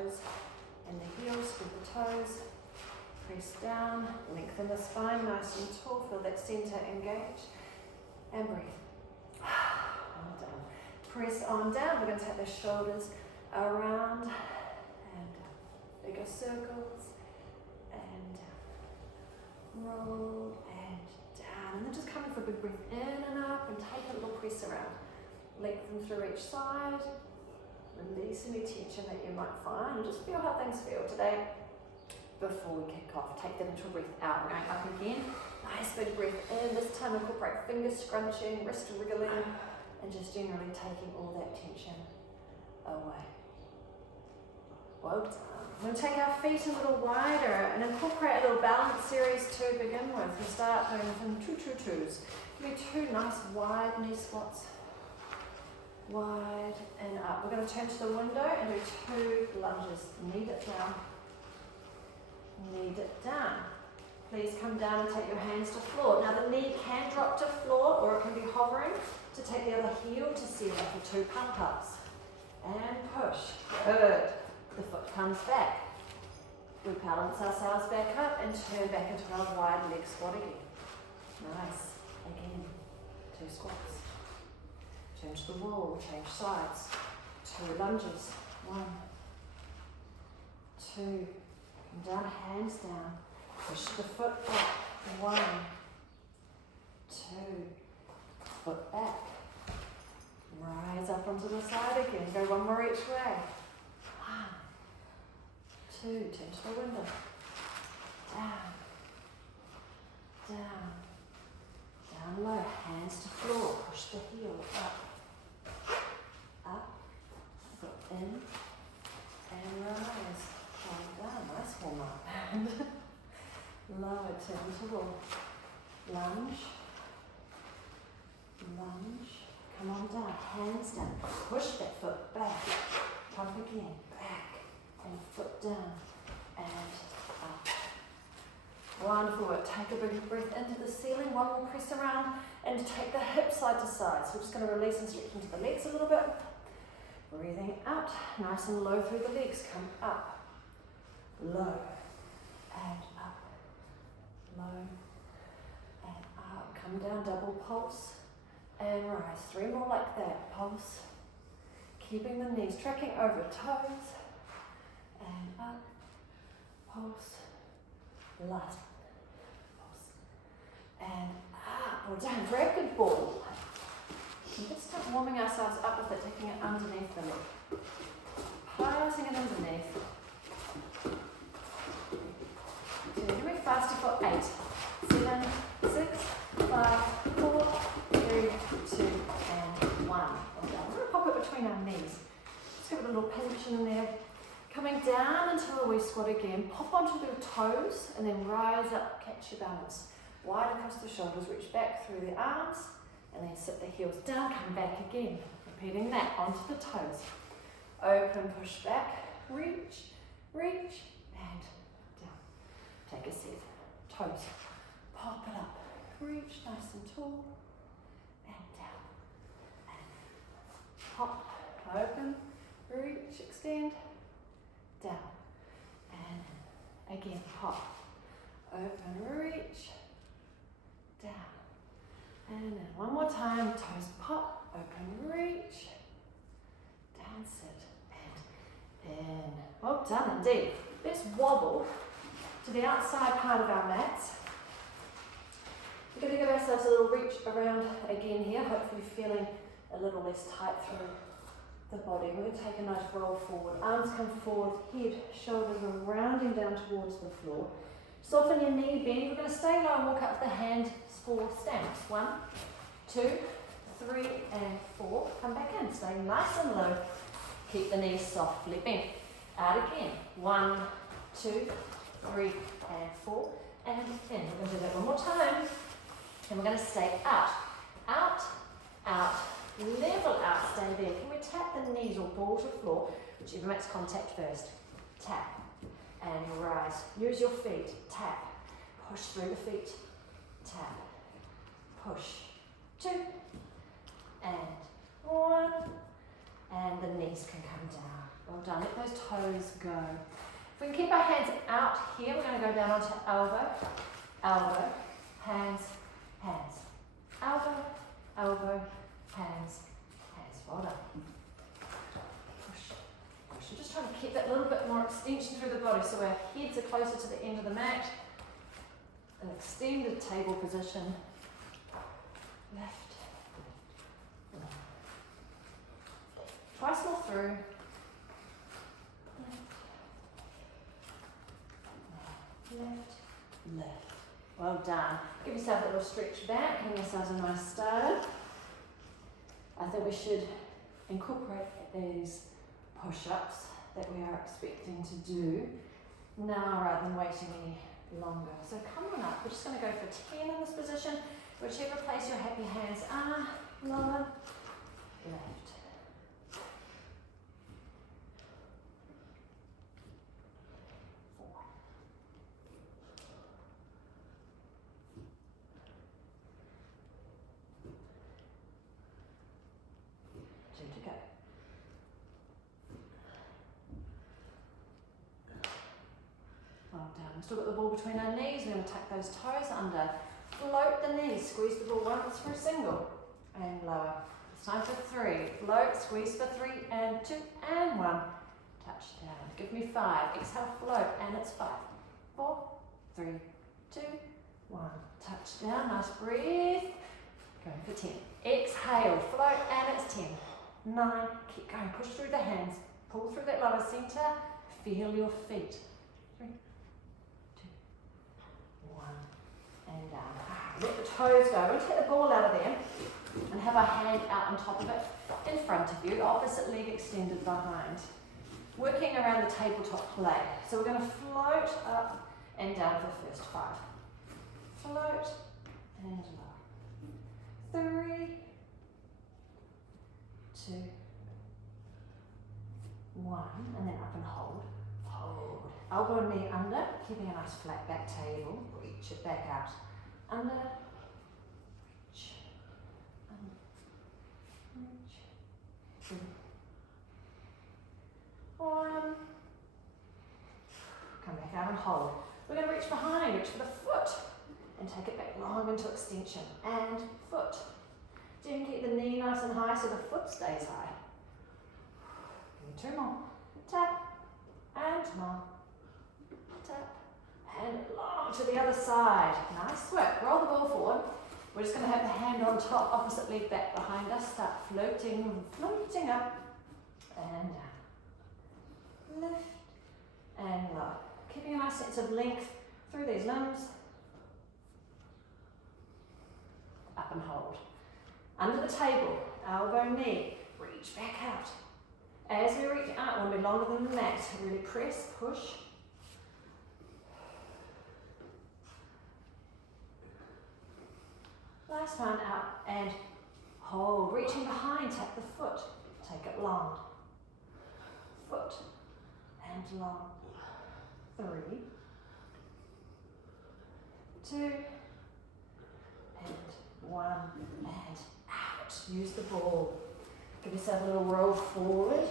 toes and the heels with the toes. Press down, lengthen the spine nice and tall, feel that center engage, and breathe. Well done. Press on down, we're going to take the shoulders around and down. Bigger circles, and down. Roll and down. And then just coming for a big breath in and up, and take a little press around. Lengthen through each side. Release any tension that you might find, and just feel how things feel today. Before we kick off, take that into a breath out. We're going up again. Nice big breath in. This time incorporate finger scrunching, wrist wriggling, and just generally taking all that tension away. Well done. We're going to take our feet a little wider and incorporate a little balance series to begin with. We start doing 2-2-2s. Give me 2 nice wide knee squats. Wide and up. We're going to turn to the window and do 2 lunges. Knee it down. Knee it down. Please come down and take your hands to floor. Now the knee can drop to floor, or it can be hovering to take the other heel to ceiling for 2 pump ups. And push. Good. The foot comes back. We balance ourselves back up and turn back into our wide leg squat again. Nice. Again. 2 squats. Turn to the wall, change sides. 2 lunges. 1, 2. Come down, hands down. Push the foot back. 1, 2. Foot back. Rise up onto the side again. Go 1 more each way. 1, 2. Turn to the window. Down. Down. Down low. Hands to floor. Push the heel up. Up. Foot in. And rise. Well done. Nice warm up. And lower. Turn to wall. Lunge. Lunge. Come on down. Hands down. Push that foot back. Pump again. Back. And foot down. And up. Wonderful work. Take a big breath into the ceiling. 1 more press around. And take the hips side to side. So we're just going to release and stretch into the legs a little bit. Breathing out. Nice and low through the legs. Come up. Low. And up. Low. And up. Come down. Double pulse. And rise. 3 more like that. Pulse. Keeping the knees tracking over toes. And up. Pulse. Last one. Pulse. And up. Well done. Rapid ball. And just start warming ourselves up with it, taking it underneath the leg. Passing it underneath. Here we faster for 8, 7, 6, 5, 4, 3, 2, and 1. Well done. We're going to pop it between our knees. Just give it a little pinch in there. Coming down into a wee squat again. Pop onto the toes and then rise up, catch your balance. Wide across the shoulders, reach back through the arms, and then sit the heels down, come back again. Repeating that onto the toes. Open, push back, reach, reach, and down. Take a seat. Toes. Pop it up. Reach nice and tall. And down. And pop. Open. Reach. Extend. Down. And again. Pop. Open. Reach. Down. And then 1 more time. Toes pop. Open. Reach. Down. Sit. And in. Well done indeed. Let's wobble to the outside part of our mats. We're going to give ourselves a little reach around again here, hopefully feeling a little less tight through the body. We're going to take a nice roll forward. Arms come forward, head, shoulders are rounding down towards the floor. Soften your knee bend. We're going to stay low and walk up with the hands for stamps. 1, 2, 3, and 4. Come back in. Stay nice and low. Keep the knees softly bent. Out again. 1, 2, 3, and 4, and in. We're going to do that 1 more time. And we're going to stay out, out, out, level out, stay there. Can we tap the knees or ball to floor, whichever makes contact first. Tap, and rise. Use your feet, tap, push through the feet, tap, push, 2, and 1, and the knees can come down. Well done. Let those toes go. If we can keep our hands out here, we're going to go down onto elbow, elbow, hands, hands. Elbow, elbow, hands, hands. Well done. Push, push. I'm just trying to keep that little bit more extension through the body so our heads are closer to the end of the mat. An extended table position. Lift. Twice more through. Lift, lift. Well done. Give yourself a little stretch back, give yourselves a nice starter. I think we should incorporate these push-ups that we are expecting to do now rather than waiting any longer. So come on up. We're just going to go for 10 in this position. Whichever place your happy hands are. Lower, left. Still got the ball between our knees. We're going to tuck those toes under. Float the knees. Squeeze the ball once for a single. And lower. It's time for 3. Float. Squeeze for 3 and 2 and 1. Touch down. Give me 5. Exhale. Float. And it's 5. 4, 3, 2, 1. Touch down. Nice breath. Going for 10. Exhale. Float. And it's 10. 9. Keep going. Push through the hands. Pull through that lower center. Feel your feet. 3, 2, 1, and down. Let the toes go. We'll take the ball out of there and have our hand out on top of it in front of you, opposite leg extended behind. Working around the tabletop play. So we're going to float up and down for the first 5. Float and lower. 3, 2, 1, and then up and hold. Hold. Elbow and knee under, keeping a nice flat back table. Reach it back out. Under, reach, under, reach. 2, 1. Come back out and hold. We're going to reach behind, reach for the foot, and take it back long into extension. And foot. Do you keep the knee nice and high so the foot stays high? Give me 2 more. Tap. And long, tap, and long to the other side. Nice work. Roll the ball forward. We're just going to have the hand on top, opposite leg back behind us. Start floating, floating up and down. Lift and lower. Keeping a nice sense of length through these limbs. Up and hold. Under the table, elbow, knee. Reach back out. As we reach out, it won't be longer than the mat. Really press, push. Last one, out and hold. Reaching behind, tap the foot. Take it long. Foot and long. 3, 2, and 1, and out. Use the ball. Give yourself a little roll forward.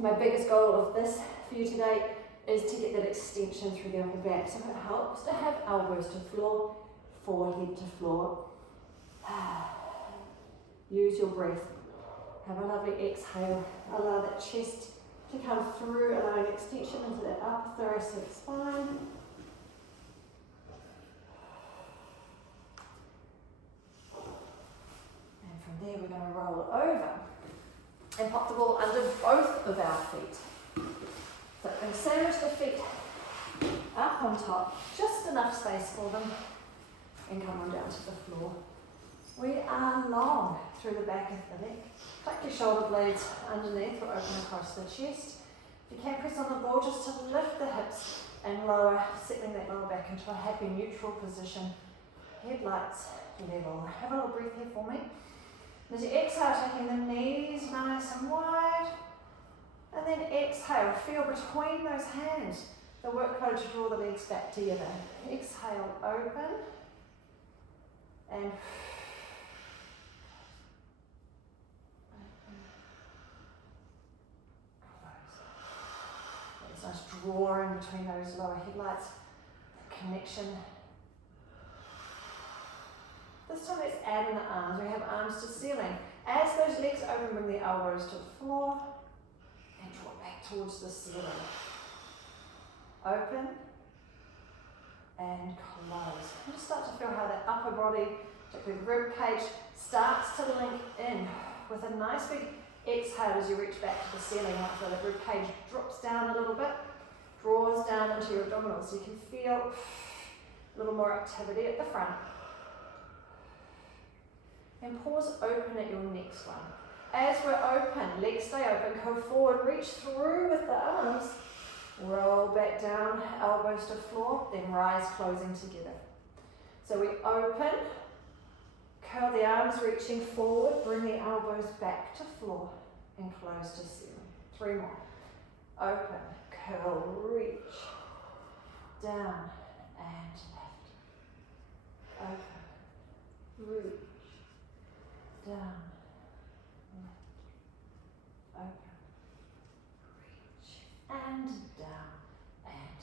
My biggest goal of this for you today is to get that extension through the upper back. So it helps to have elbows to floor, forehead to floor. Use your breath. Have a lovely exhale. Allow that chest to come through, allowing extension into that upper thoracic spine. There we're going to roll over and pop the ball under both of our feet. So we're going to sandwich the feet up on top, just enough space for them, and come on down to the floor. We are long through the back of the neck. Tuck your shoulder blades underneath or open across the chest. If you can, press on the ball just to lift the hips and lower, settling that lower back into a happy neutral position. Headlights level. Have a little breath here for me. As you exhale, taking the knees nice and wide. And then exhale, feel between those hands the workload to draw the legs back together. Exhale, open. And Nice draw in between those lower headlights. Connection. This time let's add in the arms. We have arms to ceiling. As those legs open, bring the elbows to the floor and draw back towards the ceiling. Open and close. And just start to feel how that upper body, particularly the rib cage, starts to link in with a nice big exhale as you reach back to the ceiling. So the rib cage drops down a little bit, draws down into your abdominals. So you can feel a little more activity at the front. And pause open at your next one. As we're open, legs stay open, go forward, reach through with the arms. Roll back down, elbows to floor, then rise, closing together. So we open, curl the arms, reaching forward, bring the elbows back to floor, and close to ceiling. 3 more. Open, curl, reach, down, and left. Open, reach, down, left. Open, reach, and down, and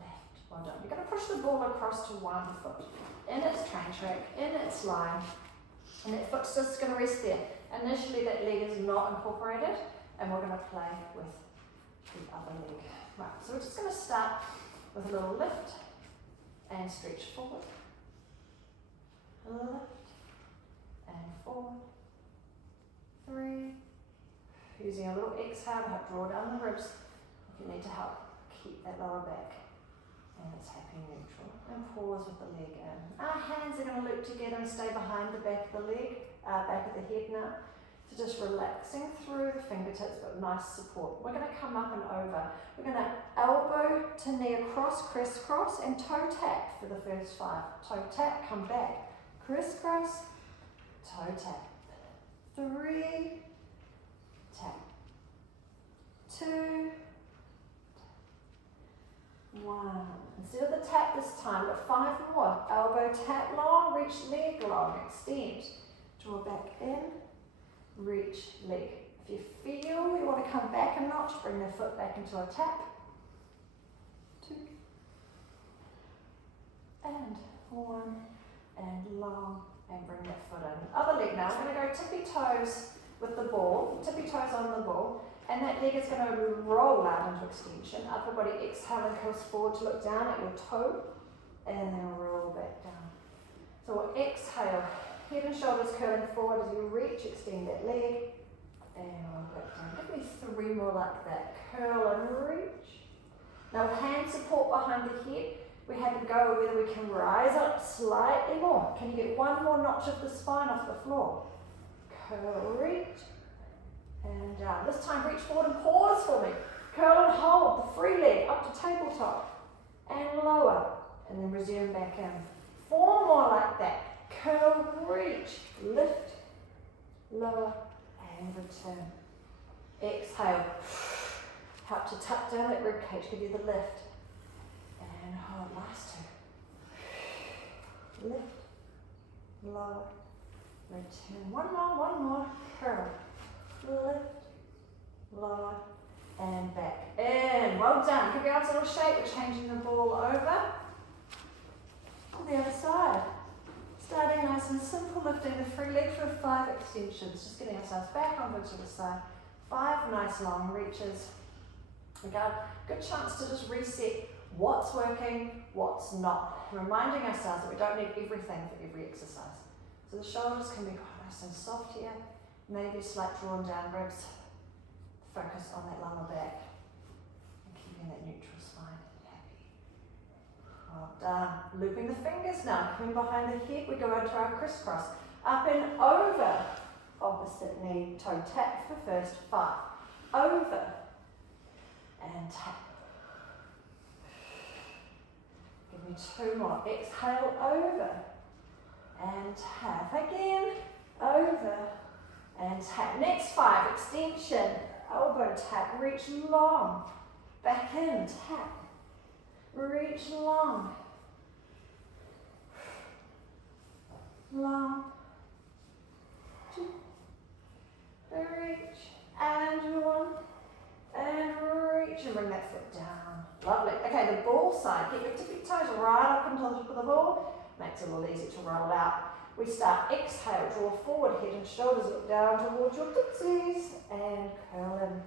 left. Well done. You're going to push the ball across to one foot. In its train track, in its line, and that foot's just going to rest there. Initially that leg is not incorporated, and we're going to play with the other leg. Right, so we're just going to start with a little lift and stretch forward. Lift and forward. 3. Using a little exhale to help draw down the ribs if you need to help keep that lower back. And it's happy neutral. And pause with the leg in. Our hands are going to loop together and stay behind the back of the leg, back of the head now. So just relaxing through the fingertips, but nice support. We're going to come up and over. We're going to elbow to knee across, crisscross, and toe tap for the first 5. Toe tap, come back. Crisscross, toe tap. 3, tap. 2, 1. Instead of the tap this time, but 5 more. Elbow tap long, reach leg long, extend. Draw back in, reach leg. If you feel you want to come back a notch, bring the foot back into a tap. 2. And 1. And long, and bring that foot in. Other leg now, we're going to go tippy toes with the ball, tippy toes on the ball. And that leg is going to roll out into extension. Upper body exhale and goes forward to look down at your toe. And then roll back down. So we'll exhale. Head and shoulders curling forward as you reach, extend that leg. And roll back down. Give me 3 more like that. Curl and reach. Now hand support behind the head. We have to go whether we can rise up slightly more. Can you get 1 more notch of the spine off the floor? Curl, reach. And down. This time reach forward and pause for me. Curl and hold the free leg up to tabletop. And lower. And then resume back in. 4 more like that. Curl, reach, lift, lower, and return. Exhale. Help to tuck down that rib cage, give you the lift. And hold, last 2. Lift, lower, return. 1 more. Curl. Lift, lower, and back in. Well done. Give your arms a little shake. We're changing the ball over. On the other side. Starting nice and simple, lifting the free leg for 5 extensions. Just getting ourselves back onto the side. 5 nice long reaches. We got a good chance to just reset what's working, what's not. Reminding ourselves that we don't need everything for every exercise. So the shoulders can be quite nice and soft here. Maybe a slight drawn down ribs. Focus on that lower back. And keeping that neutral spine. Happy. Well done. Looping the fingers now. Coming behind the head, we go into our crisscross. Up and over. Opposite knee, toe tap for first 5. Over. And tap. Give me 2 more. Exhale, over. And tap again. Over. And tap. Next 5, extension. Elbow tap, reach long. Back in, tap. Reach long. Long. 2. Reach. And 1. And reach. reach, and bring that foot down. Lovely. Okay, the ball side. Get your tippy toes right up into the top of the ball. Makes it a little easier to roll out. We start, exhale, draw forward, head and shoulders, look down towards your tootsies, and curl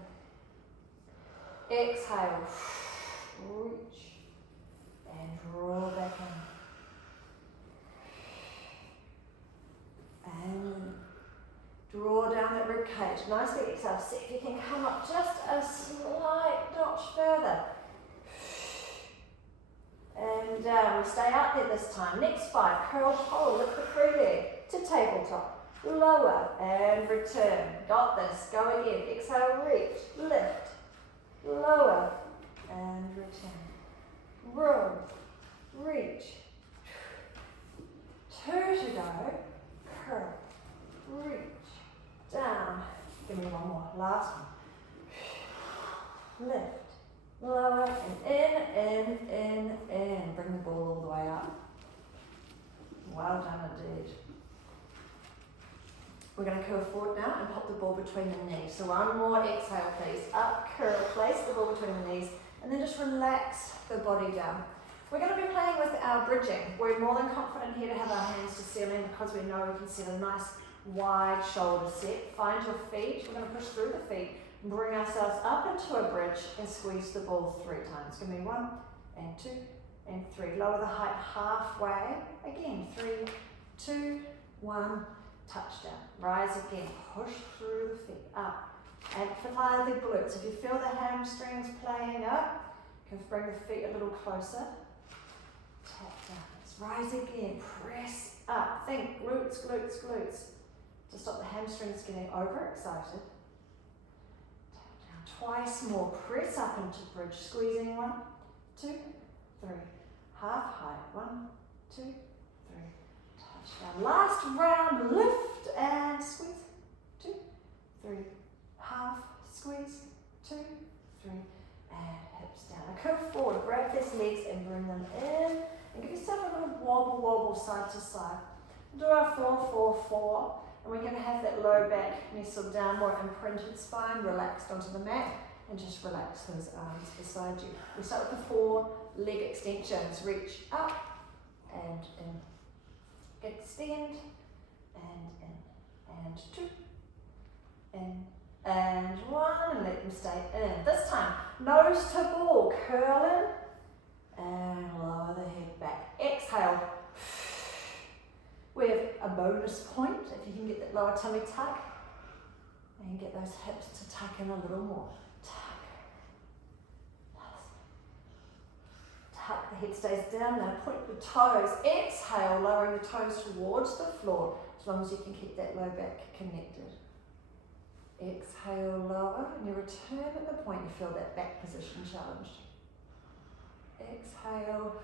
in. Exhale, reach, and draw back in. And draw down that rib cage. Nicely exhale. See if you can come up just a slight notch further. And down. We stay out there this time. Next 5. Curl pole. Lift the free leg to tabletop. Lower and return. Got this. Go again. Exhale. Reach. Lift. Lower and return. Roll. Reach. 2 to go. Curl. Reach. Down. Give me one more. Last one. Lift. Lower and in. Bring the ball all the way up. Well done indeed. We're going to curl forward now and pop the ball between the knees. So one more exhale please. Up, curl, place the ball between the knees and then just relax the body down. We're going to be playing with our bridging. We're more than confident here to have our hands to ceiling because we know we can set a nice wide shoulder set. Find your feet. We're going to push through the feet. Bring ourselves up into a bridge and squeeze the ball 3 times. Give me 1 and 2 and 3. Lower the height halfway. Again, 3, 2, 1, touchdown. Rise again. Push through the feet. Up. Amplify the glutes. If you feel the hamstrings playing up, you can bring the feet a little closer. Tap down. Let's rise again. Press up. Think glutes, glutes, glutes. To stop the hamstrings getting overexcited. Twice more. Press up into bridge. Squeezing 1, 2, 3. Half height. 1, 2, 3. Touchdown. Last round. Lift and squeeze. 2, 3. Half. Squeeze. 2, 3. And hips down. Now curl forward. Grab these legs and bring them in. And give yourself a little wobble, wobble side to side. Do our 4, 4, 4. And we're going to have that low back nestled down, more imprinted spine, relaxed onto the mat, and just relax those arms beside you. We start with the 4 leg extensions. Reach up and in. Extend and in. And 2. In. And 1. And let them stay in. This time, nose to ball. Curl in and lower the head back. Exhale. We have a bonus point if you can get that lower tummy tuck and get those hips to tuck in a little more. Tuck. Tuck, the head stays down. Now point the toes. Exhale, lowering the toes towards the floor as long as you can keep that low back connected. Exhale, lower, and you return at the point you feel that back position challenged. Exhale,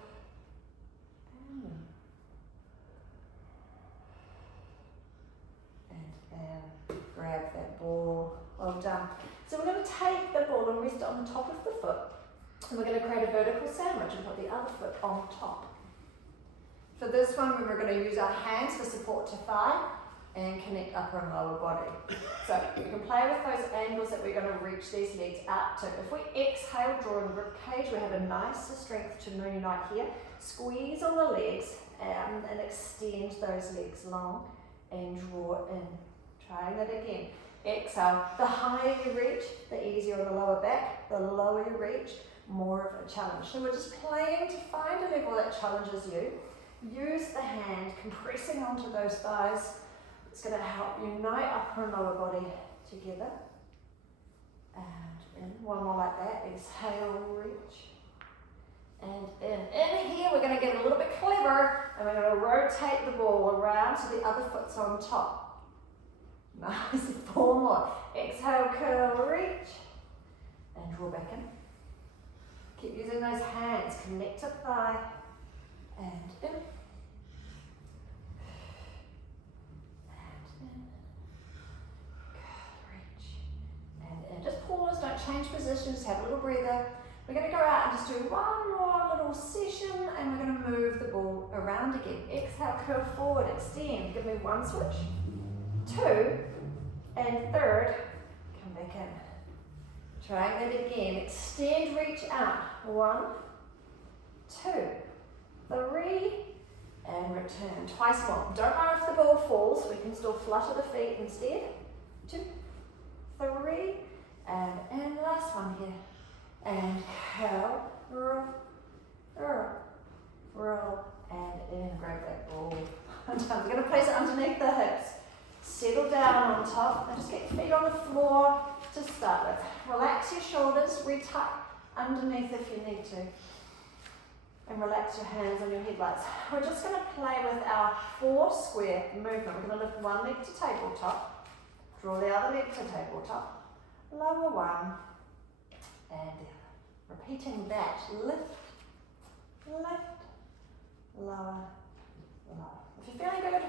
and grab that ball. Well done. So we're going to take the ball and rest it on the top of the foot. And we're going to create a vertical sandwich and put the other foot on top. For this one, we're going to use our hands for support to thigh and connect upper and lower body. So we can play with those angles that we're going to reach these legs out to. If we exhale, drawing the rib cage, we have a nice strength to unite here. Squeeze on the legs and extend those legs long and draw in. Trying that again. Exhale. The higher you reach, the easier on the lower back. The lower you reach, more of a challenge. So we're just playing to find a level that challenges you. Use the hand, compressing onto those thighs. It's going to help unite upper and lower body together. And in. One more like that. Exhale, reach. And in. In here, we're going to get a little bit clever. And we're going to rotate the ball around so the other foot's on top. Nice, 4 more. Exhale, curl, reach, and draw back in. Keep using those hands, connect to thigh, and in. And in. Curl, reach, and in. Just pause, don't change positions, have a little breather. We're going to go out and just do one more little session, and we're going to move the ball around again. Exhale, curl forward, extend. Give me 1 switch. 2, and 3rd, come back in. Trying that again. Extend, reach out. 1, 2, 3, and return. Twice more. Don't worry if the ball falls. We can still flutter the feet instead. 2, 3, and last one here. And curl, roll, and in. Grab that ball. We're going to place it underneath the hips. Settle down on top and just get your feet on the floor to start with. Relax your shoulders, retuck underneath if you need to. And relax your hands on your headlights. We're just going to play with our 4 square movement. We're going to lift one leg to tabletop, draw the other leg to tabletop, lower one, and the other. Repeating that, lift, lower, lower. If you're feeling good,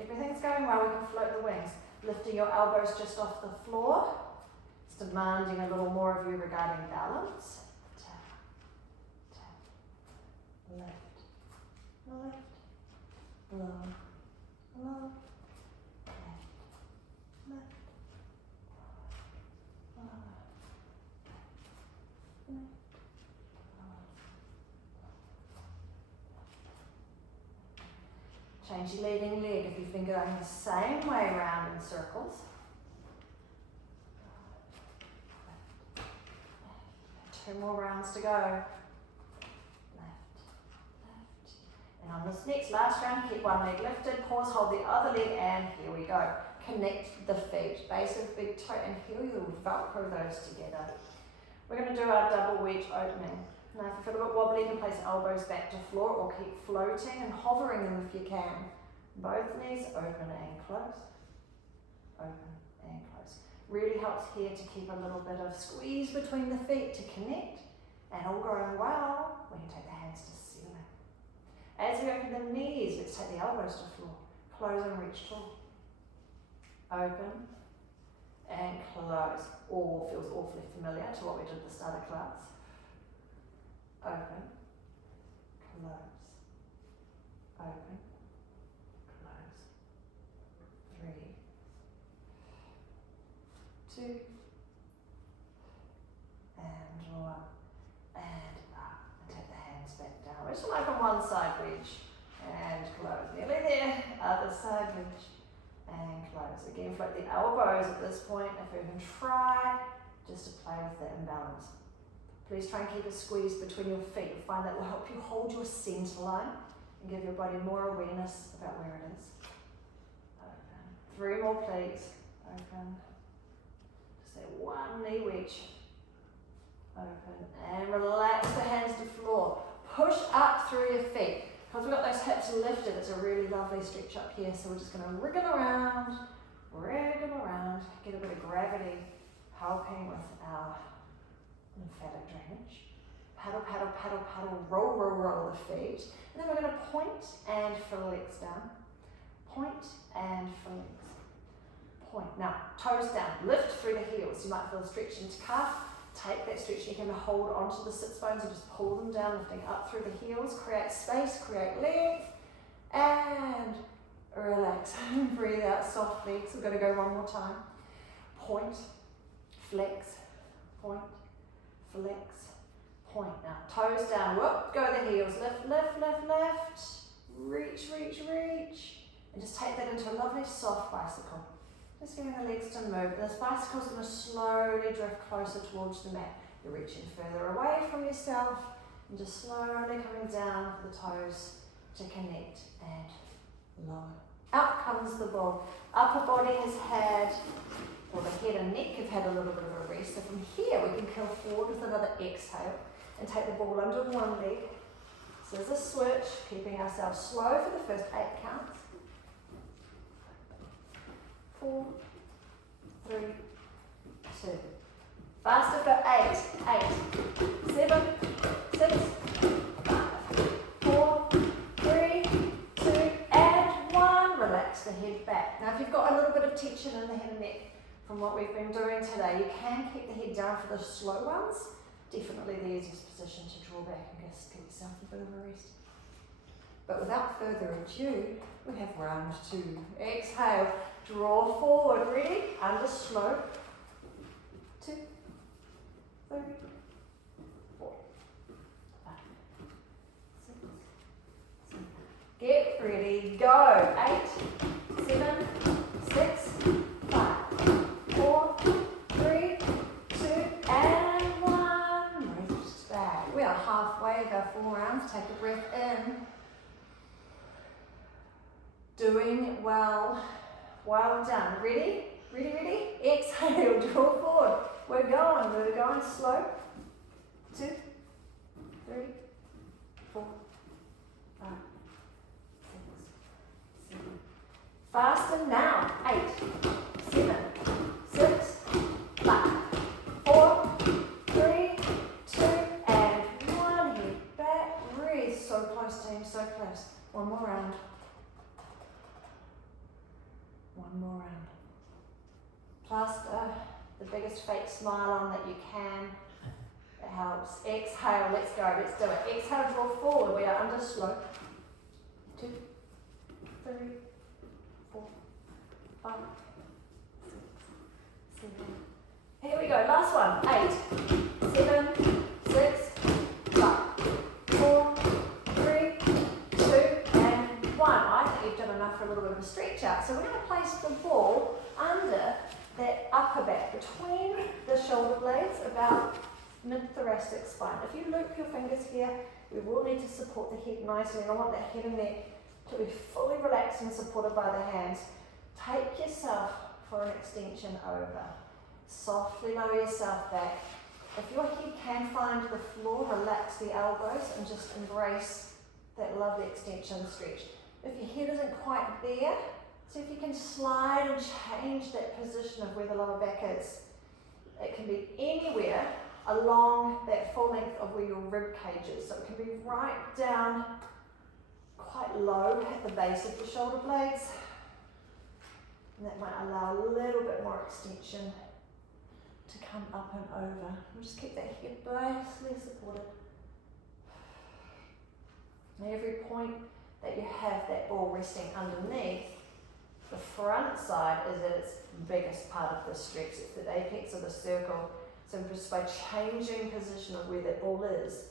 everything's going well, we can float the wings. Lifting your elbows just off the floor. It's demanding a little more of you regarding balance. Tap, tap, lift, low, low, lift, change your leading leg if you've been going the same way around in circles. 2 more rounds to go. Left. And on this next last round, keep one leg lifted, pause, hold the other leg, and here we go. Connect the feet, base of big toe and heel, you'll velcro those together. We're going to do our double wedge opening. Now if you feel a bit wobbly, you can place elbows back to floor or keep floating and hovering them if you can. Both knees open and close. Open and close. Really helps here to keep a little bit of squeeze between the feet to connect. And all going well, we can take the hands to ceiling. As we open the knees, let's take the elbows to floor. Close and reach tall. Open and close. All feels awfully familiar to what we did at the start of class. Open, close, open, close. 3, 2, and 1, and up. And take the hands back down. We're just going to open one side wedge and close. Nearly there. Other side wedge and close. Again, float the elbows at this point if we can try just to play with the imbalance. Please try and keep a squeeze between your feet. You'll find that will help you hold your center line and give your body more awareness about where it is. Open. 3 more, please. Open. Just that one knee wedge. Open. And relax the hands to floor. Push up through your feet. Because we've got those hips lifted, it's a really lovely stretch up here. So we're just going to wriggle around, get a bit of gravity helping with our lymphatic drainage. Paddle, paddle, paddle, paddle, roll, roll, roll the feet. And then we're going to point and flex down. Point and flex. Point. Now, toes down. Lift through the heels. You might feel a stretch into calf. Take that stretch. You can hold onto the sits bones and just pull them down, lifting up through the heels. Create space, create length. And relax. Breathe out, soft legs. We're going to go one more time. Point, flex, point, flex, point. Now, toes down, whoop, go the heels, lift, lift, lift, lift, reach, reach, reach, and just take that into a lovely soft bicycle. Just getting the legs to move. This bicycle's going to slowly drift closer towards the mat. You're reaching further away from yourself, and just slowly coming down the toes to connect and lower. Out comes the ball. Upper body has had, or the head and neck have had a little bit of a rest. So from here we can curl forward with another exhale and take the ball under one leg. Scissor switch, keeping ourselves slow for the first 8 counts. 4, 3, 2. Faster for 8, 7, 6, 5, 4, 3, 2, and 1. Relax the head back. Now if you've got a little bit of tension in the head and neck from what we've been doing today, you can keep the head down for the slow ones. Definitely the easiest position to draw back and just give yourself a bit of a rest. But without further ado, we have round 2. Exhale, draw forward, ready? Under slow. 2, 3, 4, 5, 6, 7. Get ready, go. 8, 7, 6, 5, 4, 3, 2, and 1. Rest back. We are halfway of our 4 rounds. Take a breath in. Doing well. Well done. Ready? Ready, ready? Exhale, draw forward. We're going slow. 2, 3, 4, 5, 6, 7. Faster now. 8, 7, 6, 5, 4, 3, 2, and 1. Head back. Breathe. So close, team. So close. One more round. One more round. Plaster the biggest fake smile on that you can. It helps. Exhale, let's go, let's do it. Exhale, draw forward. We are under slow. 2, 3, 4, 5, 6, 7. Here we go, last one. 8, 7, 6, 5, 4, 3, 2, and 1. I think you've done enough for a little bit of a stretch out. So we're going to place the ball under that upper back, between the shoulder blades, about mid-thoracic spine. If you loop your fingers here, we will need to support the head nicely, and I want that head and neck to be fully relaxed and supported by the hands. Take yourself for an extension over. Softly lower yourself back. If your head can find the floor, relax the elbows and just embrace that lovely extension stretch. If your head isn't quite there, see if you can slide and change that position of where the lower back is. It can be anywhere along that full length of where your rib cage is. So it can be right down, quite low at the base of your shoulder blades. And that might allow a little bit more extension to come up and over. We'll just keep that head nicely supported. And every point that you have that ball resting underneath, the front side is at its biggest part of the stretch. It's the apex of the circle. So just by changing position of where that ball is,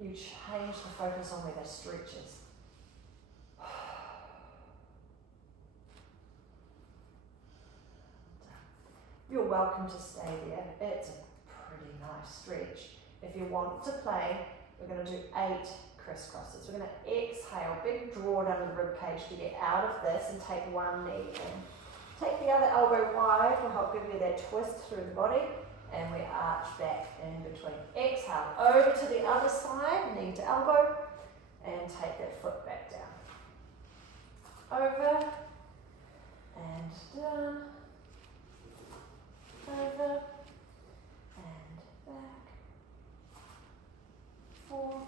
you change the focus on where that stretch is. You're welcome to stay there. It's a pretty nice stretch. If you want to play, we're going to do 8 crisscrosses. We're going to exhale, big draw down the rib cage to get out of this and take one knee in. Take the other elbow wide, will help give you that twist through the body, and we arch back in between. Exhale, over to the other side, knee to elbow, and take that foot back down. Over, and down, over, and back, 4,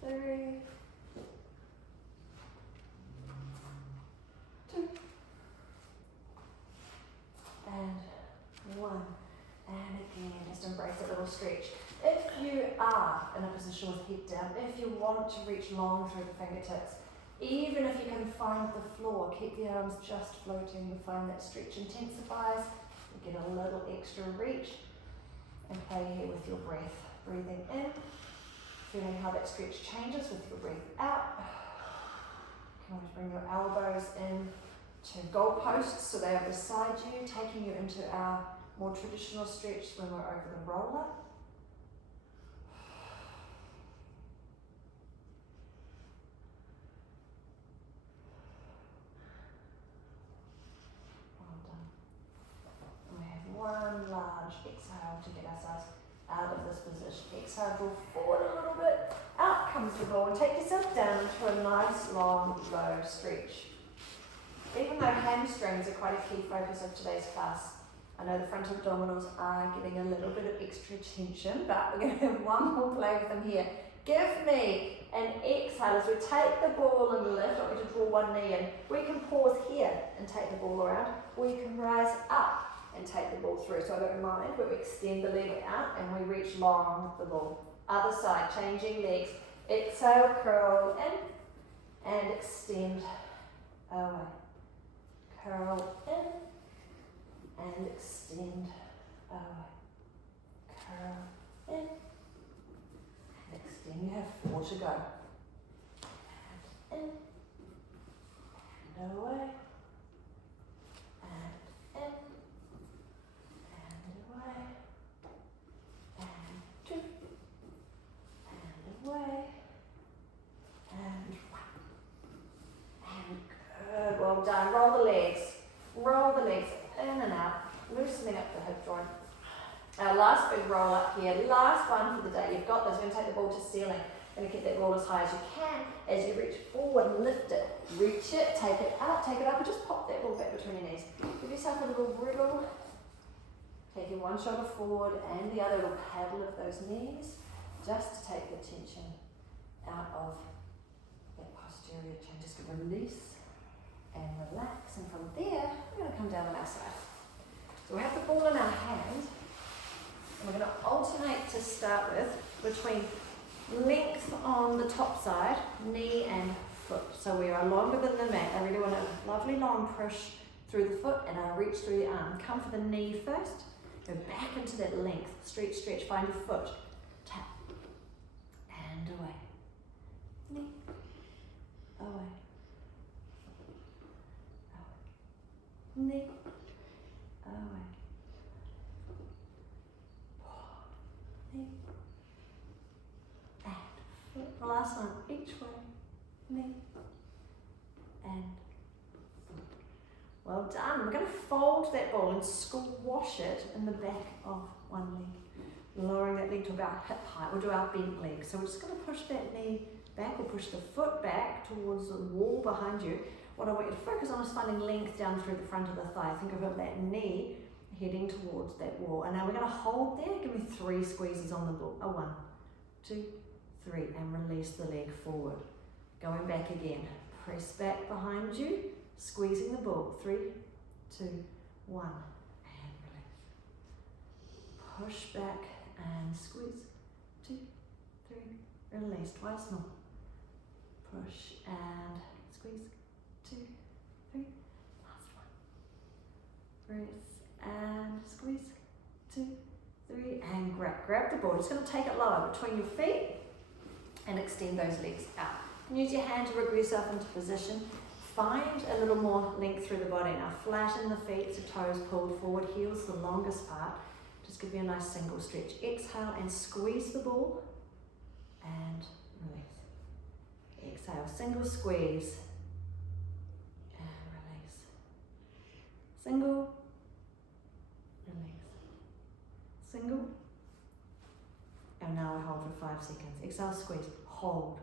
3, 2, and 1. And again, just embrace a little stretch. If you are in a position with head down, if you want to reach long through the fingertips, even if you can find the floor, keep the arms just floating. You find that stretch intensifies. You get a little extra reach. And play here with your breath. Breathing in. Feeling how that stretch changes with your breath out. You can always bring your elbows in to goalposts so they are beside you, taking you into our more traditional stretch when we're over the roller. Well done. And we have one large exhale to get ourselves out of this position. Exhale, draw forward a little bit, out comes the ball, and take yourself down into a nice long low stretch. Even though hamstrings are quite a key focus of today's class, I know the front abdominals are getting a little bit of extra tension, but we're going to have one more play with them here. Give me an exhale as we take the ball and lift. I want you to draw one knee in. We can pause here and take the ball around, or you can rise up and take the ball through. So I don't mind where we extend the leg out and we reach long the ball. Other side, changing legs. Exhale, curl in and extend away. Curl in and extend away. Curl in and extend. You have 4 to go. And in and away. And in and away. And 2 and away. And 1. And good. Well done. Roll the legs. Roll the legs in and out. Loosening up the hip joint. Our last big roll up here. Last one for the day. You've got this. We're going to take the ball to ceiling. Going to keep that ball as high as you can. As you reach forward, lift it. Reach it. Take it up. Take it up. And just pop that ball back between your knees. Give yourself a little wriggle. Taking one shoulder forward and the other. Little paddle of those knees. Just to take the tension out of that posterior chain. Just release and relax, and from there we're going to come down on our side. So we have the ball in our hand, and we're going to alternate to start with between length on the top side, knee and foot. So we are longer than the mat. I really want a lovely long push through the foot, and I reach through the arm. Come for the knee first, go back into that length, stretch, stretch, find your foot, tap, and away, knee, away. Knee, away. Knee, and foot. The last one, each way. Knee, and foot. Well done. We're going to fold that ball and squash it in the back of one leg. Lowering that leg to about hip height. We'll do our bent leg. So we're just going to push that knee back, or push the foot back towards the wall behind you. What I want you to focus on is finding length down through the front of the thigh. Think of that knee heading towards that wall. And now we're going to hold there. Give me 3 squeezes on the ball. 1, 2, 3. And release the leg forward. Going back again. Press back behind you. Squeezing the ball. 3, 2, 1. And release. Push back and squeeze. 2, 3. Release. Twice more. Push and squeeze. 2, 3, last one. Press and squeeze. 2, 3, and grab the ball. Just going to take it lower between your feet and extend those legs out. Use your hand to wriggle yourself into position. Find a little more length through the body. Now flatten the feet, so toes pulled forward, heels the longest part. Just give you a nice single stretch. Exhale and squeeze the ball and release. Exhale, single squeeze. Single, release, single, and now I hold for 5 seconds. Exhale, squeeze, hold.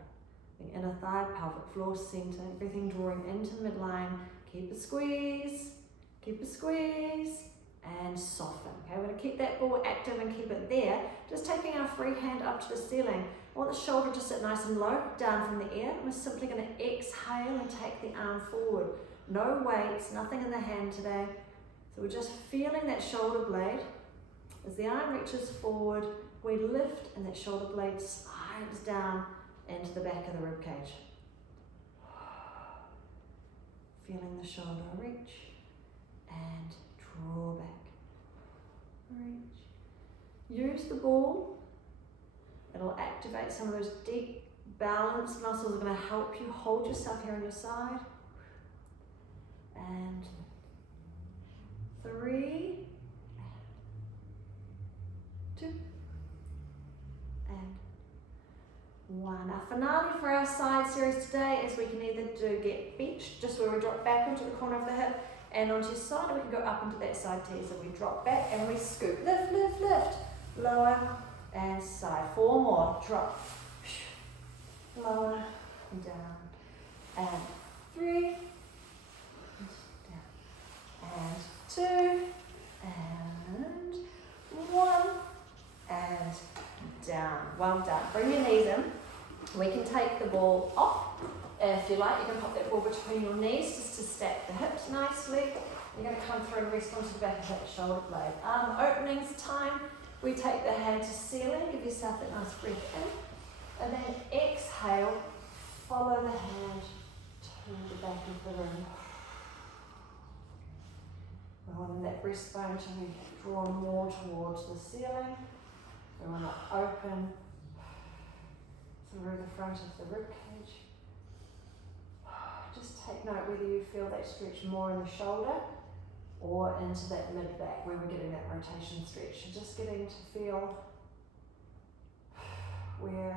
The inner thigh, pelvic floor, center, everything drawing into midline. Keep a squeeze, and soften. Okay, we're going to keep that ball active and keep it there. Just taking our free hand up to the ceiling. I want the shoulder to sit nice and low, down from the ear. We're simply going to exhale and take the arm forward. No weights, nothing in the hand today. So we're just feeling that shoulder blade. As the arm reaches forward, we lift and that shoulder blade slides down into the back of the rib cage. Feeling the shoulder reach and draw back. Reach. Use the ball. It'll activate some of those deep balance muscles that are going to help you hold yourself here on your side. And 3, 2, and 1. Our finale for our side series today is we can either get benched, just where we drop back into the corner of the hip, and onto your side, we can go up into that side T. So we drop back and we scoop. Lift, lift, lift. Lower and side. 4 more. Drop. Lower and down. And 3. And 2, and 1, and down. Well done. Bring your knees in. We can take the ball off. If you like, you can pop that ball between your knees just to stack the hips nicely. You're going to come through and rest onto the back of that shoulder blade. Openings time. We take the hand to ceiling. Give yourself that nice breath in. And then exhale. Follow the hand to the back of the room. We want that breastbone to be drawn more towards the ceiling. We want to open through the front of the rib cage. Just take note whether you feel that stretch more in the shoulder or into that mid-back where we're getting that rotation stretch. Just getting to feel where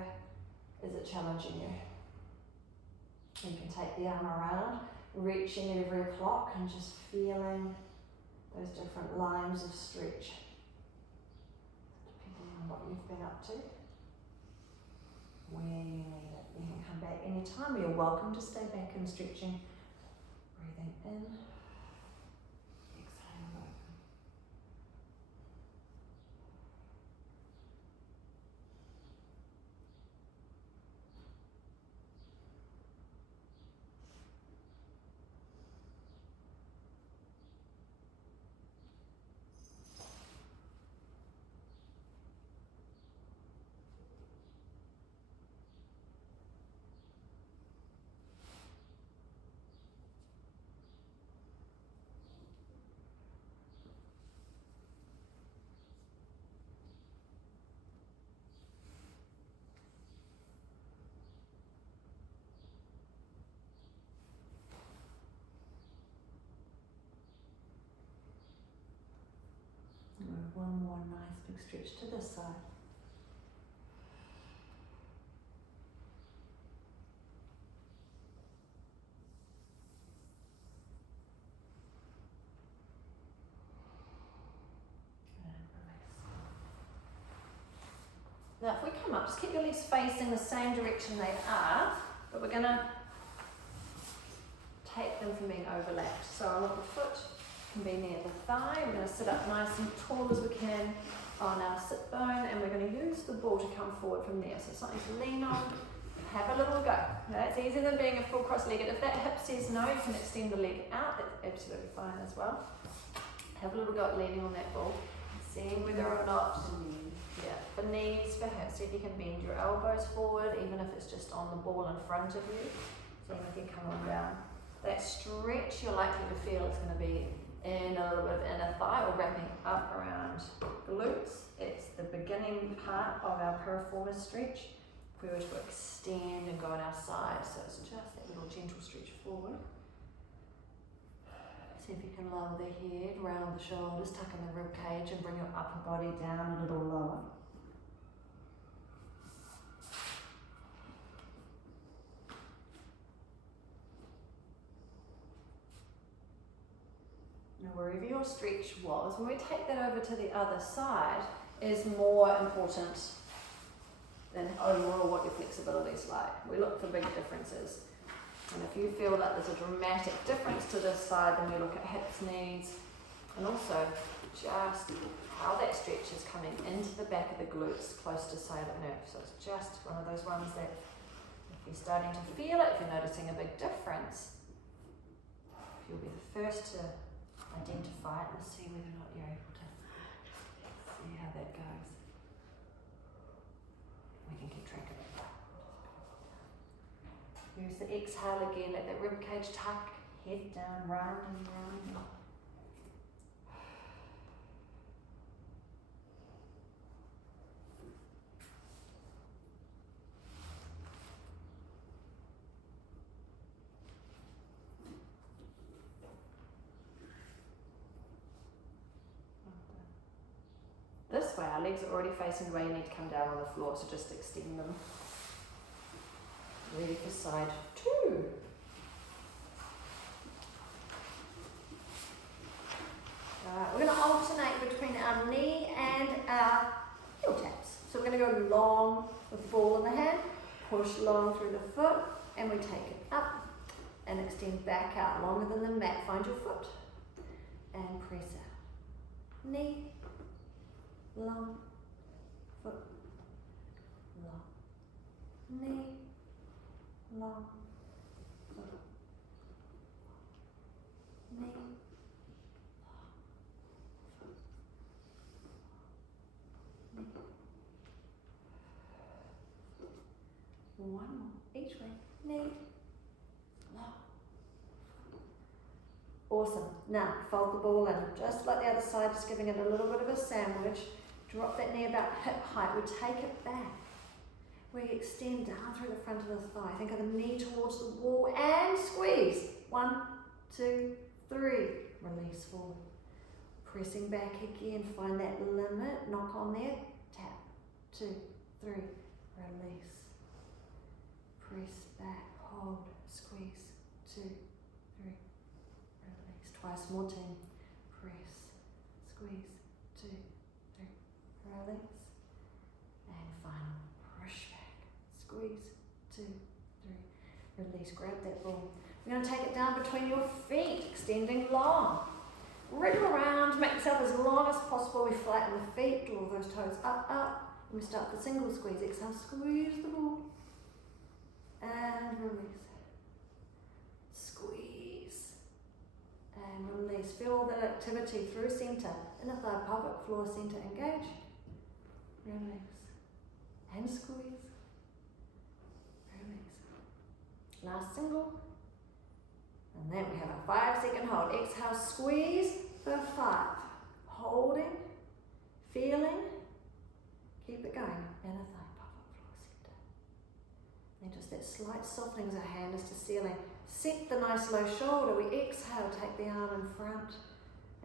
is it challenging you. You can take the arm around, reaching at every o'clock and just feeling those different lines of stretch, depending on what you've been up to. Where you need it. You can come back anytime. You're welcome to stay back and stretching. Breathing in, exhale, open. One more nice big stretch to this side. And release. Now if we come up, just keep your legs facing the same direction they are, but we're going to take them from being overlapped. So I want the foot can be near the thigh. We're going to sit up nice and tall as we can on our sit bone, and we're going to use the ball to come forward from there. So something to lean on, have a little go. That's easier than being a full cross-legged. If that hip says no, you can extend the leg out. That's absolutely fine as well. Have a little go at leaning on that ball, seeing whether or not, for knees, for hips, see if you can bend your elbows forward, even if it's just on the ball in front of you. Seeing if you come on down. That stretch you're likely to feel is going to be in a little bit of inner thigh or wrapping up around glutes. It's the beginning part of our piriformis stretch. If we were to extend and go on our side, so it's just that little gentle stretch forward. See if you can lower the head, round the shoulders, tuck in the rib cage and bring your upper body down a little lower. Now wherever your stretch was, when we take that over to the other side, is more important than overall what your flexibility is like. We look for big differences. And if you feel that there's a dramatic difference to this side, then we look at hips, knees, and also just how that stretch is coming into the back of the glutes close to sciatic nerve. So it's just one of those ones that if you're starting to feel it, if you're noticing a big difference, you'll be the first to identify it and see whether or not you're able to see how that goes. We can keep track of it. Use the exhale again, let that rib cage tuck, head down, round and round. This way, our legs are already facing the way you need to come down on the floor, so just extend them. Ready for side 2. We're going to alternate between our knee and our heel taps. So we're going to go long with the ball in the hand, push long through the foot, and we take it up and extend back out longer than the mat. Find your foot and press out. Knee, long, foot, long, knee, long, foot, knee, long, foot, knee. One more, each way, knee, long, foot. Awesome. Now, fold the ball in, just like the other side, just giving it a little bit of a sandwich. Drop that knee about hip height. We take it back. We extend down through the front of the thigh. Think of the knee towards the wall and squeeze. 1, 2, 3. Release forward. Pressing back again. Find that limit. Knock on there. Tap. 2, 3. Release. Press back. Hold. Squeeze. 2, 3. Release. Twice more, team. Press. Squeeze. 2, 3. Release. And final. Push back. Squeeze. 2, 3. Release. Grab that ball. We're going to take it down between your feet, extending long. Wriggle around, make yourself as long as possible. We flatten the feet, draw those toes up. And we start the single squeeze. Exhale, squeeze the ball. And release. Squeeze. And release. Feel all that activity through centre. Inner thigh, pelvic floor, centre, engage. Release. And squeeze. Release. Last single. And then we have a 5-second hold. Exhale, squeeze for 5. Holding, feeling, keep it going. Inner thigh, pelvic floor, centre. And just that slight softening as our hand is to ceiling. Set the nice low shoulder. We exhale, take the arm in front.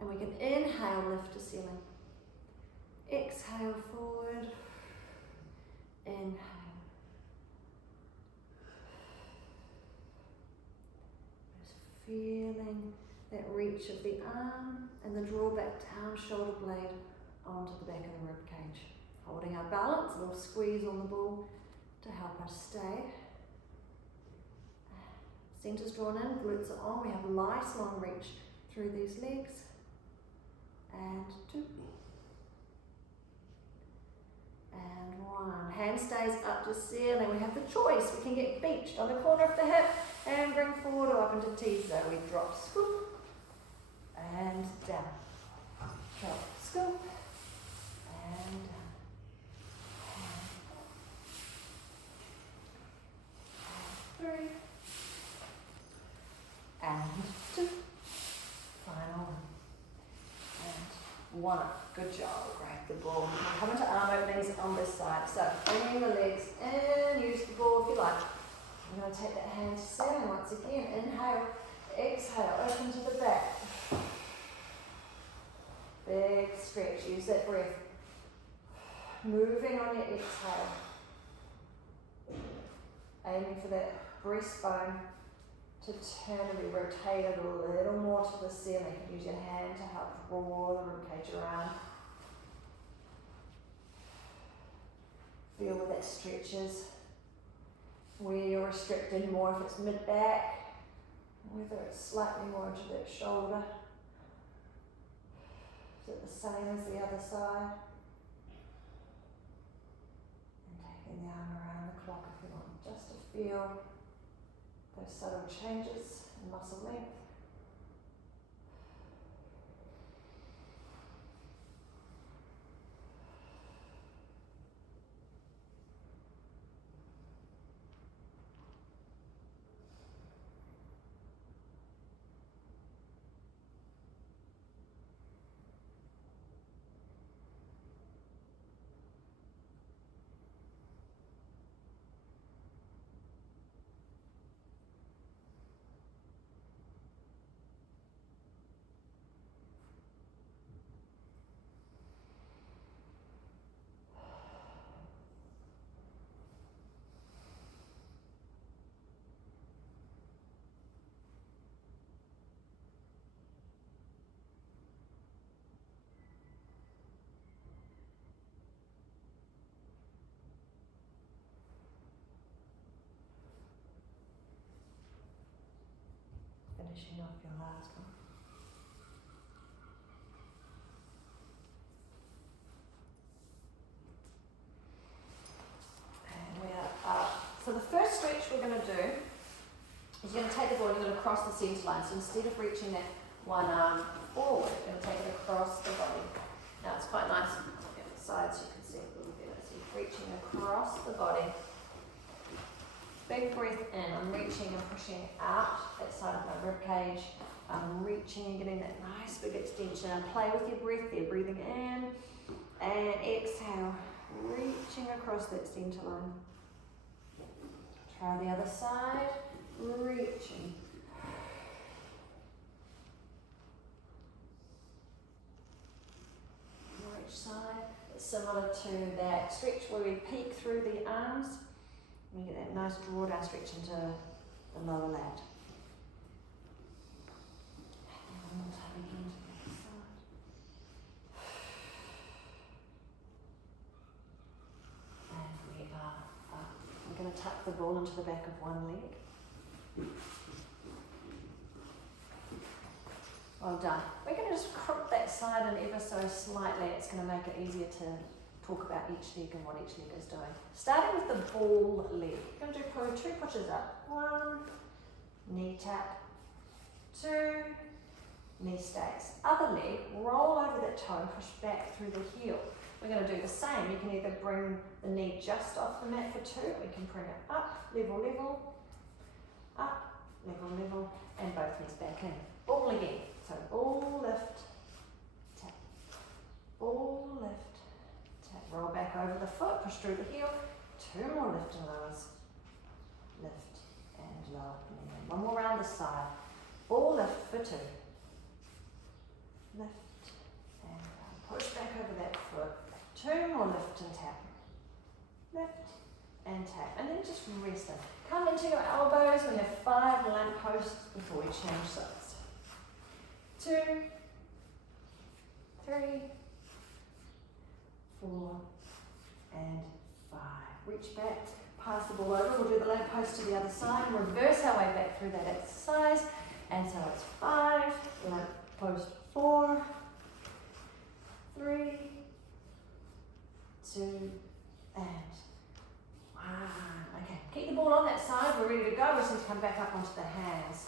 And we can inhale, lift to ceiling. Exhale, forward. Inhale. Feeling that reach of the arm and the draw back down shoulder blade onto the back of the rib cage. Holding our balance, a little squeeze on the ball to help us stay. Centre's drawn in, glutes are on. We have nice long reach through these legs. And 2. And 1. Hand stays up to ceiling. We have the choice. We can get beached on the corner of the hip and bring forward or up into T. So we drop, scoop, and down. Drop, scoop, and down. And 3. And 2. Final 1. Good job. Grab the ball. Come into arm openings on this side. So bring the legs in. Use the ball if you like. I'm going to take that hand to ceiling once again. Inhale. Exhale. Open to the back. Big stretch. Use that breath. Moving on your exhale. Aiming for that breastbone to turn and be rotated a little more to the ceiling. You can use your hand to help draw the ribcage around. Feel where that stretches. Where you're restricted more, if it's mid-back, whether it's slightly more into that shoulder. Is it the same as the other side? And taking the arm around the clock if you want, just to feel those subtle changes in muscle length. Finishing off your last one. And we are up. So the first stretch we're going to do is you're going to take the ball and you're going to cross the centre line. So instead of reaching that one arm forward, you're going to take it across the body. Now it's quite nice on the sides, you can see it a little better. So you're reaching across the body. Big breath in. I'm reaching and pushing out that side of my rib cage. reaching and getting that nice big extension. Now play with your breath there, breathing in and exhale, reaching across that centre line. Try the other side, reaching. Each side. It's similar to that stretch where we peek through the arms. We get that nice drawdown stretch into the lower lat. And one more time again to the other side. And we are up. We're going to tuck the ball into the back of one leg. Well done. We're going to just crook that side in ever so slightly. It's going to make it easier to talk about each leg and what each leg is doing. Starting with the ball leg. We're going to do probably 2 pushes up. 1, knee tap. 2, knee stays. Other leg, roll over that toe and push back through the heel. We're going to do the same. You can either bring the knee just off the mat for 2, or you can bring it up, level, level, up, level, level, and both knees back in. Ball again. So ball, lift, tap, ball, lift, tap. Roll back over the foot, push through the heel. 2 more lift and lowers. Lift and lower. And then 1 more round the side. Ball, lift for 2. Lift and push back over that foot. 2 more lift and tap. Lift and tap. And then just rest in. Come into your elbows. We have 5 lamp posts before we change sides. 2, 3, 4, and 5. Reach back, pass the ball over. We'll do the lamp post to the other side. Reverse our way back through that exercise. And so it's 5, lamp post 4, 3, 2, and 1. Okay, keep the ball on that side. We're ready to go. We just need to come back up onto the hands.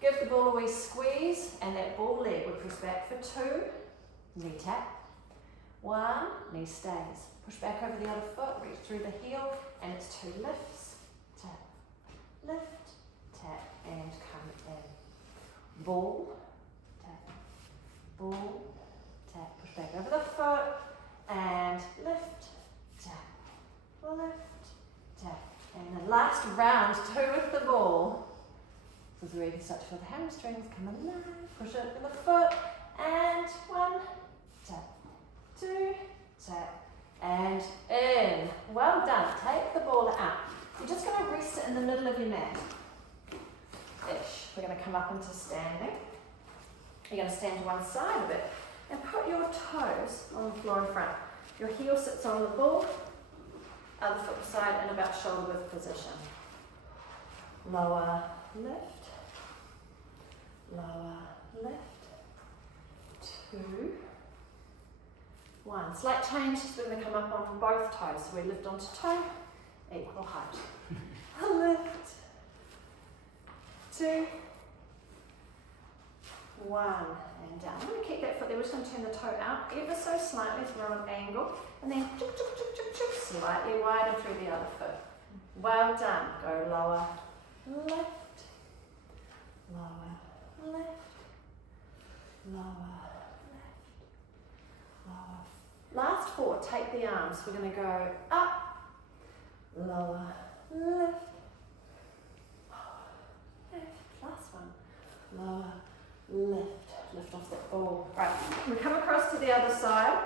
Give the ball a wee squeeze, and that ball leg we press back for 2, knee tap. 1, knee stays. Push back over the other foot, reach through the heel, and it's 2 lifts, tap, lift, tap, and come in. Ball, tap, ball, tap. Push back over the foot, and lift, tap, lift, tap. And the last round, 2 with the ball. This is where you can start to feel the hamstrings come alive. Push it with the foot, and 1, tap, 2, tap, and in. Well done. Take the ball out. You're just going to rest it in the middle of your mat. Ish. We're going to come up into standing. You're going to stand to one side of it and put your toes on the floor in front. Your heel sits on the ball, other foot beside, and about shoulder width position. Lower, lift, lower, lift, 2, 1. Slight change, so we're going to come up on both toes. So we lift onto toe, equal height. Lift, 2, 1, and down. I'm going to keep that foot there. We're just going to turn the toe out ever so slightly so we're on an angle, and then slightly wider through the other foot. Well done. Go lower, left, lower, left, lower, left, lower. Last 4, take the arms. We're going to go up, lower, left, left. Last one. Lower, lift. Lift off that ball. Right, we come across to the other side,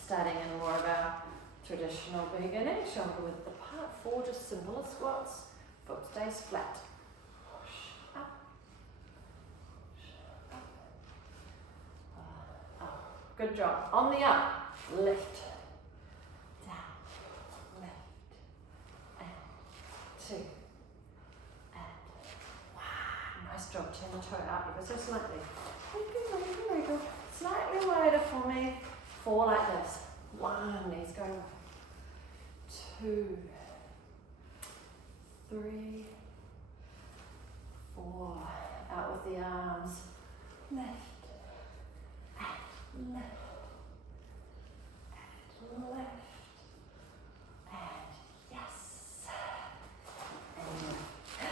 starting in more of our traditional beginning. Shoulder width apart. 4 just simple squats. Foot stays flat. Push up. Push up. Up. Good job. On the up. Lift, down, lift, and 2, and 1. Nice job. Turn the toe out ever so slightly. Very good. Slightly wider for me. 4 like this. 1. Knees go. 2, 3, 4. Out with the arms. Lift, and lift. Left, and yes,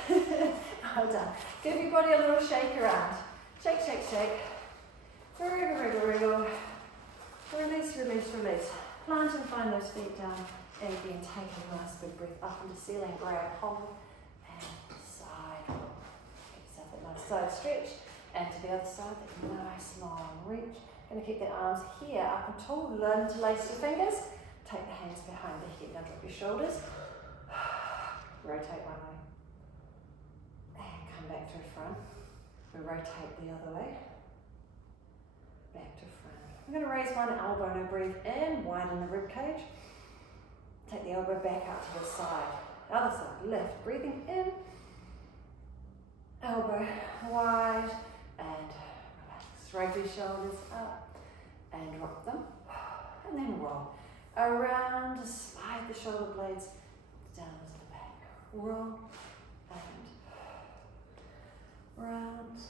and well done. Give your body a little shake around. Shake, shake, shake. Wriggle, wriggle, wriggle. Release, release, release. Plant and find those feet down. And again, take a nice big breath up into ceiling, grab hold, and side. Give yourself a nice side stretch. And to the other side, that nice long reach. Going to keep the arms here up and tall. Learn to lace your fingers. Take the hands behind the head. Now drop your shoulders. Rotate one way. And come back to front. We rotate the other way. Back to front. I'm going to raise one elbow. Now breathe in. Widen the rib cage. Take the elbow back out to the side. Other side. Lift. Breathing in. Elbow wide. And relax. Raise your shoulders up. And drop them. And then roll. Around. Just slide the shoulder blades down to the back. Roll. And round.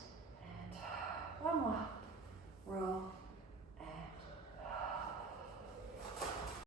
And one more. Roll.